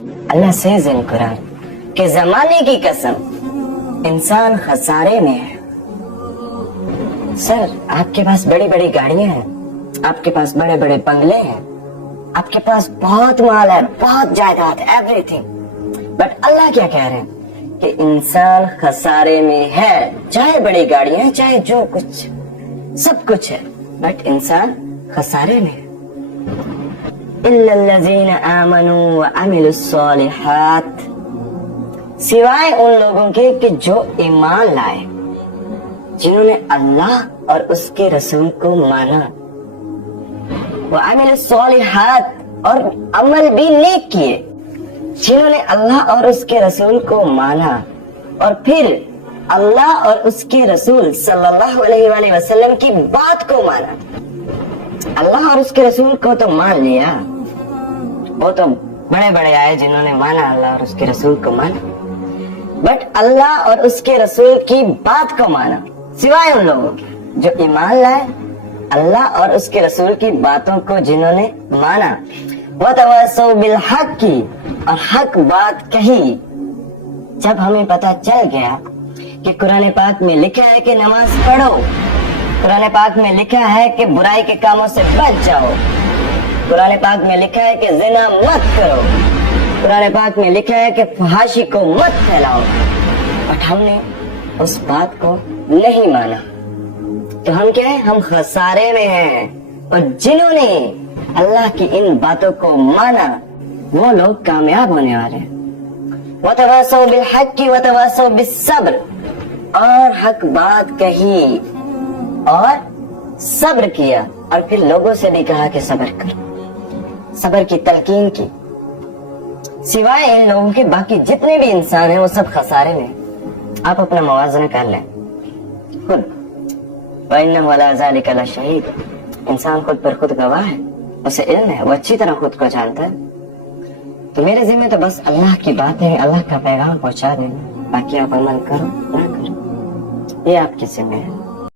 Allah says in Quran کہ زمانے کی قسم انسان خسارے میں ہے. سر آپ کے پاس بڑی بڑی گاڑیاں ہیں, آپ کے پاس بڑے بڑے بنگلے ہیں, آپ کے پاس بہت مال ہے, بہت جائیداد, ایوری تھنگ, بٹ اللہ کیا کہہ رہے ہیں کہ انسان خسارے میں ہے. چاہے بڑی گاڑیاں, چاہے جو کچھ, سب کچھ ہے, بٹ انسان خسارے میں ہے. اِلَّا الَّذِينَ آمَنُوا وَعَمِلُوا الصَّالِحَاتِ, سوائے ان لوگوں کے کہ جو ایمان لائے, جنہوں نے اللہ اور اس کے رسول کو مانا. وَعَمِلُوا الصَّالِحَاتِ, اور عمل بھی نیک کیے, جنہوں نے اللہ اور اس کے رسول کو مانا, اور پھر اللہ اور اس کے رسول صلی اللہ علیہ وآلہ وسلم کی بات کو مانا. اللہ اور اس کے رسول کو تو مان لیا, وہ تو بڑے بڑے آئے جنہوں نے مانا اللہ اور اس کے رسول کو مانا, بٹ اللہ اور اس کے رسول کی بات کو مانا سوائے ان لوگوں کے جو ایمان لائے, اللہ اور اس کے رسول کی باتوں کو جنہوں نے مانا. وَتَوَاسَوْا بِالْحَقِّ, اور حق بات کہی. جب ہمیں پتہ چل گیا کہ قرآن پاک میں لکھا ہے کہ نماز پڑھو, قرآن پاک میں لکھا ہے کہ برائی کے کاموں سے بچ جاؤ, قرآن پاک میں لکھا ہے کہ زنا مت کرو, قرآن پاک میں لکھا ہے کہ فحاشی کو مت پھیلاؤ, بٹ ہم نے اس بات کو نہیں مانا, تو ہم کیا ہیں, ہم خسارے میں ہیں. اور جنہوں نے اللہ کی ان باتوں کو مانا وہ لوگ کامیاب ہونے والے ہیں. وَتَوَاسَوْا بِالْحَقِّ وَتَوَاسَوْا بِالصَّبْرِ, اور حق بات کہی اور صبر کیا, اور پھر لوگوں سے بھی کہا کہ صبر کرو, صبر کی تلقین کی. سوائے ان لوگوں کے باقی جتنے بھی انسان ہیں وہ سب خسارے میں. آپ اپنا موازنہ کر لیں خود. وَإِنَّهُ عَلَىٰ ذَلِكَ لَشَهِيدٌ, انسان خود پر خود گواہ ہے, اسے علم ہے, وہ اچھی طرح خود کو جانتا ہے. تو میرے ذمہ تو بس اللہ کی باتیں, اللہ کا پیغام پہنچا دینا, باقی آپ عمل کرو نہ کرو یہ آپ کی ذمہ ہے.